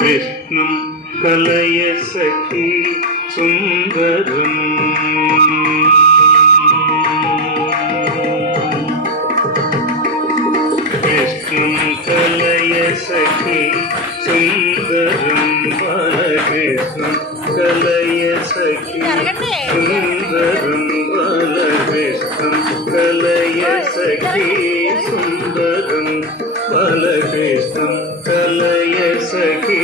कृष्णं कलय सखी सुन्दरम् कृष्णं कलय सखी सुन्दरं बालकृष्णं कलय सखी सुन्दरं बालकृष्णं कलय सखी सुन्दरं बालकृष्णं कलय सखी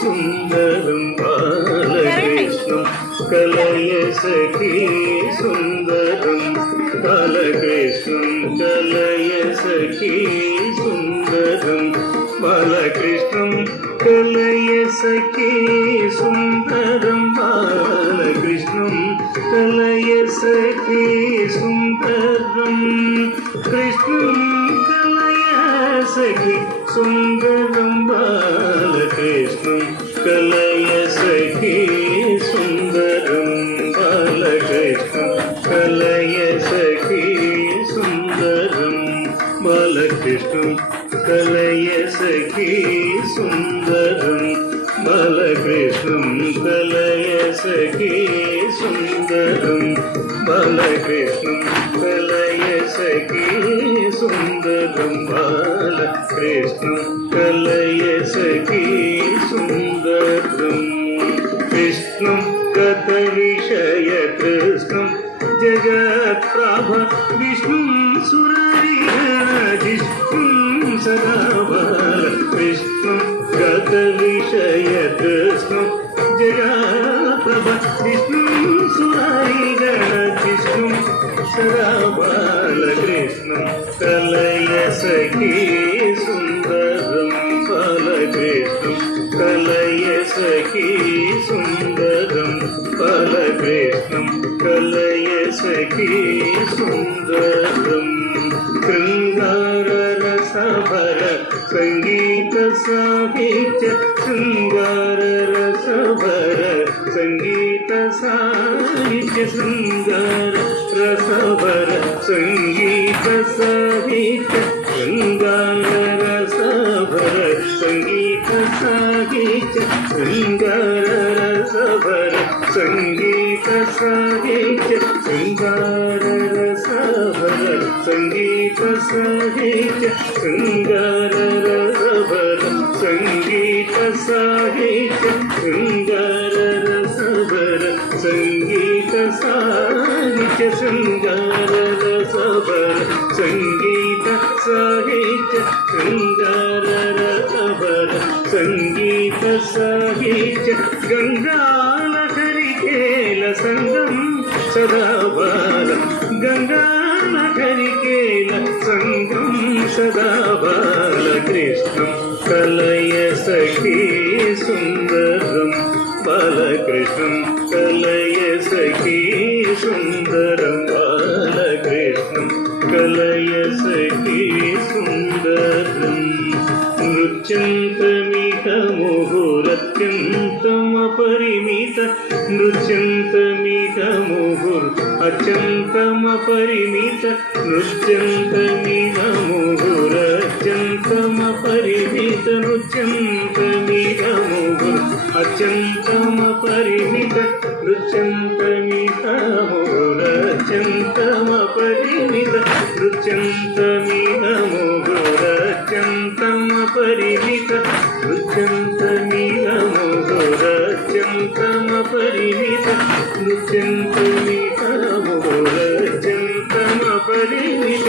सुन्दरं बालकृष्णं कलय सखी सुन्दरं बालकृष्णं कलय सखी सुन्दरं बालकृष्णं कलय सखी सुन्दरं बालकृष्णं कलय सखी सुन्दरं कृष्णं कलय सखी सुन्दरं बालकृष्णं कलय सखी सुन्दरं बालकृष्णं कलय सखी सुन्दरं बालकृष्णं कलय सखी सुन्दरं बालकृष्णं कलय सखी सुन्दरं बालकृष्णं कलय सखी सुन्दरं बालकृष्णं कलय सखी सुन्दरं कृष्णं गतविषय कृष्णं जगत्प्रभ विष्णुं सुररिजिष्णुं सदा बालकृष्णं गतविषय कृष्णं जगत्प्रभ विष्णुं सुररिजिष्णुं सदा बालकृष्णं कलय सखी सुन्दरं बालकृष्णं कलय सखी सुन्दरं बालकृष्णं कलय सखी सुन्दरं शृङ्गाररसभर सङ्गीत साहित्य शृङ्गाररसभर सङ्गीत साहित्य शृङ्गाररसभर सङ्गीत साहित्य शृङ्गाररसभर सङ्गीत साहित्य शृङ्गाररसभर सङ्गीत साहित्य शृङ्गाररसभर सङ्गीत साहित्य शृङ्गाररसभर सङ्गीत साहित्य शृङ्गाररसभर सङ्गीत साहित्य शृङ्गाररसभर सङ्गीत साहित्य शृङ्गाररसभर सङ्गीत साहित्य गङ्गालहरिकेल सङ्गं सदा बाल गङ्गालहरिकेल सङ्गं सदा बालकृष्णं कलय सखी सुन्दरं बालकृष्णं कलय सखी सुन्दरं बालकृष्णं कलय सखी सुन्दरं नृत्यन्तमिह मुहुरत्यन्तमपरिमित नृत्यन्तमिह मुहुर् अत्यन्तमपरिमित नृत्यन्तमिह मुहुरत्यन्तमपरिमित नृत्यन्तमिह मुहुर् अत्यन्तमपरिमित नृत्यन्तमिह मुहुरत्यन्तमपरिमित नृत्यन्तमिह मुहुरत्यन्तमपरिमित नृत्यन्तमिह मुहुरत्यन्तमपरिमित नृत्यन्तमिह मुहुरत्यन्तमपरिमित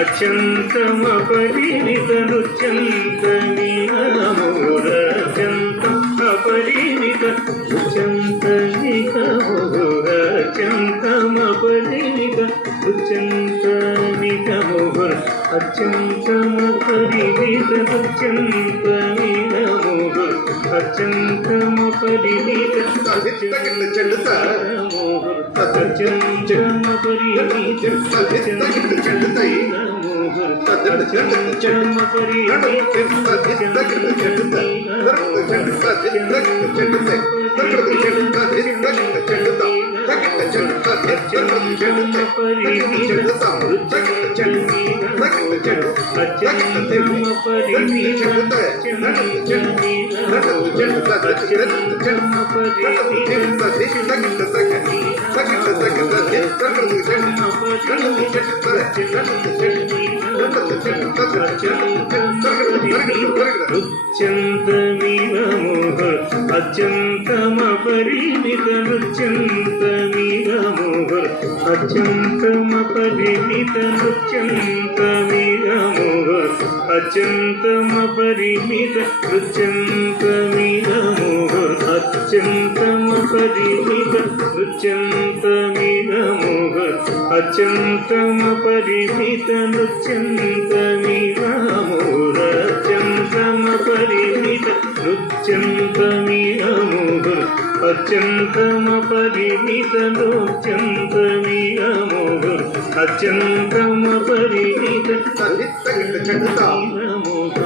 अत्यन्तमपरिमित नृत्यन्तमिह मुहुरत्यन्तमपरिमित नृत्यन्तमिह मुहुरत्यन्तमपरिमित नृत्यन्तमिह मुहुर् అత్యంతమ పరిమిత అత్యంతమినమోహ అత్యంతమ పరిమిత అత్యంతమోహ అత్యంతమ పరిమిత అత్యంతమినమోహ అత్యంతమ అత్యంతమినమోహ అత్యంతమ పరిమిత నృత్యంతమినమోహ అత్యంతమ పరిమిత నృత్యంతమినమోహ అత్యంతమ పరిమిత నృత్యంతమినమోహ అత్యంతమ పరిమిత నృత్యంతమినమోహ అత్యంతమ పరిమిత నృత్యంతమినమోహ అత్యంతమ పరిమిత నృత్యంతమినమోహ అత్యంతమ పరిమిత నృత్యంతమినమోహ అత్యంతమ పరిమిత నృత్యంతమినమోహ అత్యంతమ పరిమిత నృత్యంతమినమోహ అత్యంతమ పరిమిత నృత్యంతమినమోహ అత్యంతమ పరిమిత నృత్యంతమినమోహ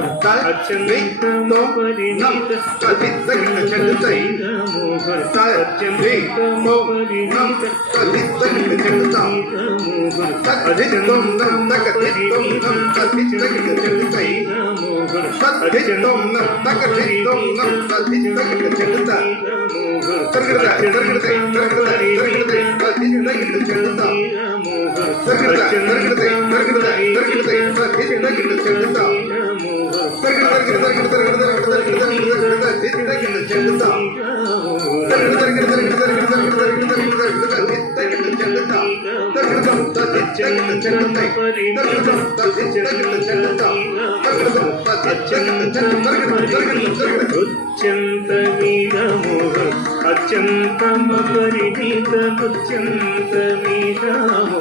అత్యంతమ అత్యంతమినమోహ అత్యంతమ పరిమిత నృత్యంతమినమోహ అత్యంతమ పరిమిత నృత్యంతమినమోహ అత్యంతమ పరిమిత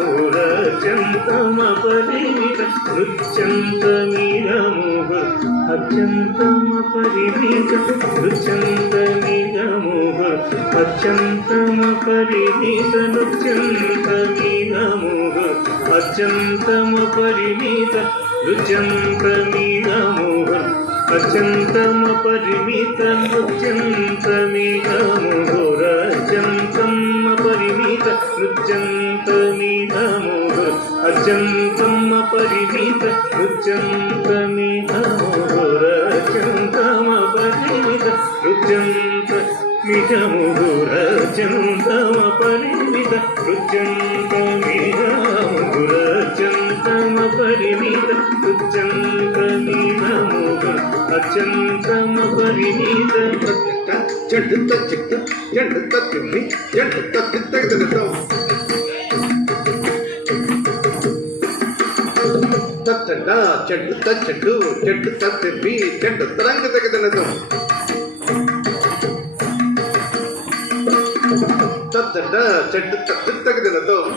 నృత్యంతమినమోహ అత్యంతమ పరిమిత నృత్యంతమినమోహ అత్యంతమ పరిమిత నృత్యంతమినమోహ అత్యంతమ పరిమిత నృత్యంతమినమోహ అత్యంతమ పరిమిత నృత్యంతమినమోహ అత్యంతమ పరిమిత నృత్యంతమినమోహ అత్యంతమ పరిమిత నృత్యంతమినమోహ అత్యంతమ పరిమిత నృత్యంతమినమోహ అత్యంతమ పరిమిత నృత్యంతమినమోహ అత్యంతమ పరిమిత చెడ్డు చిక్కు చెడ్డు తిమ్మి చెడ్డు తగ్గుతాం తచ్చండ చెడ్డు చెడ్డు చెడ్డు తిమ్మి చెడ్డు తరంగ తగ్గదనదాం తచ్చండ చెడ్డు తగ్గదనదాం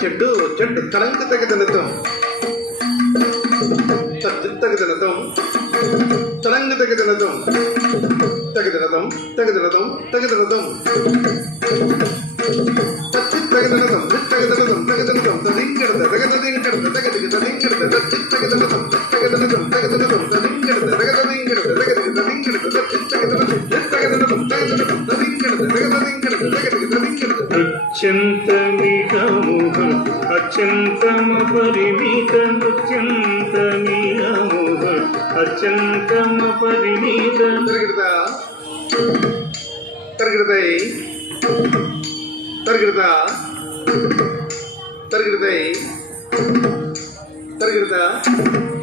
చెడ్డు చెడ్డు తరంగ తగ్గదనదాం తగ్గదనదాం తరంగ తగ్గదనదాం తగ్గదనదాం తగ్గదనదాం తగ్గదనదాం తగ్గదనదాం తగ్గదనదాం తగ్గదనదాం తదింగడద తగదదింగడద తగదిగ తదింగడద తగ్గదనదాం తగ్గదనదాం తగ్గదనదాం తదింగడద తగదదింగడద తగదిగ తదింగడద తగ్గదనదాం తగ్గదనదాం తగ్గదనదాం తదింగడద తగదదింగడద తగదిగ తదింగడద అత్యంతమినమోహ అత్యంతమ పరిమిత నృత్యంతమినమోహ అత్యంతమ పరిమిత తరగడదై తరగడ తరగడదై తరగడ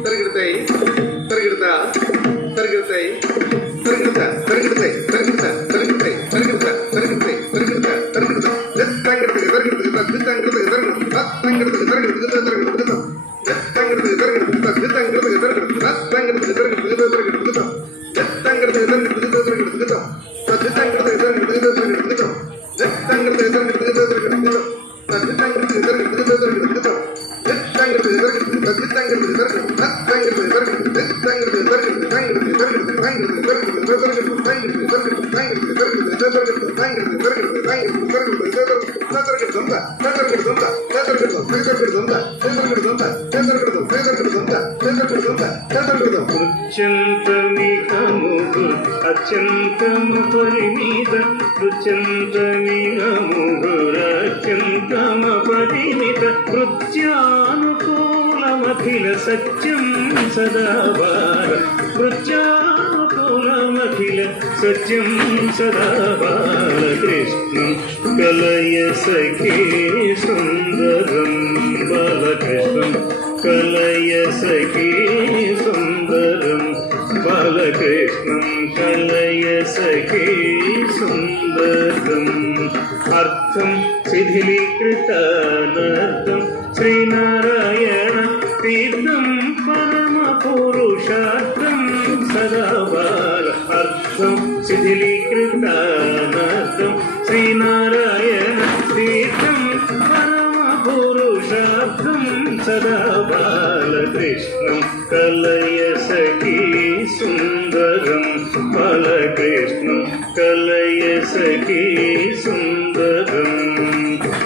తరగడదై తరగడ తరగడదై తరగడ తరగడదై తరగడ తరగడదై తరగడ తరగడదై తరగడ తరగడ తరగడ తరగడ రుచ్యంతమిహముగు అత్యంతము పరిమిత రుచ్యంతమిహముగు అత్యంతమ పరిమిత వృత్యానుకూలమఖిల సత్యం సదావార వృత్యానుకూలమఖిల సత్యం సదావార కృష్ణం కలయ సఖీ సుందరం బాలకృష్ణం కలయ సఖీ సుందరం బాలకృష్ణం కలయ సఖీ సుందరం అర్థం శిథిలీకృతానర్థం శ్రీనారాయణ తీర్థం పరమ పురుషార్థం సదా బాల అర్థం శిథిలీకృతానర్థం శ్రీనారాయణ తీర్థం పరమ పురుషార్థం సదా బాలకృష్ణం కలయ సఖీ సుందరం బాలకృష్ణం కలయ సఖీ సుందరం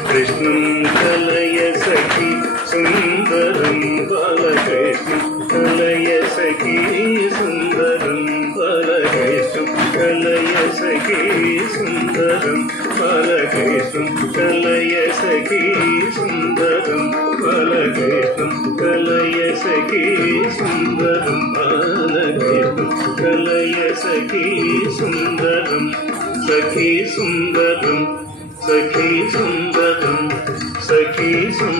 కృష్ణం కలయ సఖీ సుందరం బాలకృష్ణం కలయ సఖీ సుందరం బాలకృష్ణం కలయ సఖీ సుందరం బాలకృష్ణం కలయ సఖీ సుందరం బాలకృష్ణం కలయ సఖీ సుందరం బాలకృష్ణం కలయ సఖీ సుందరం సఖీ సుందరం సఖీ సుందరం సఖీ సుందరం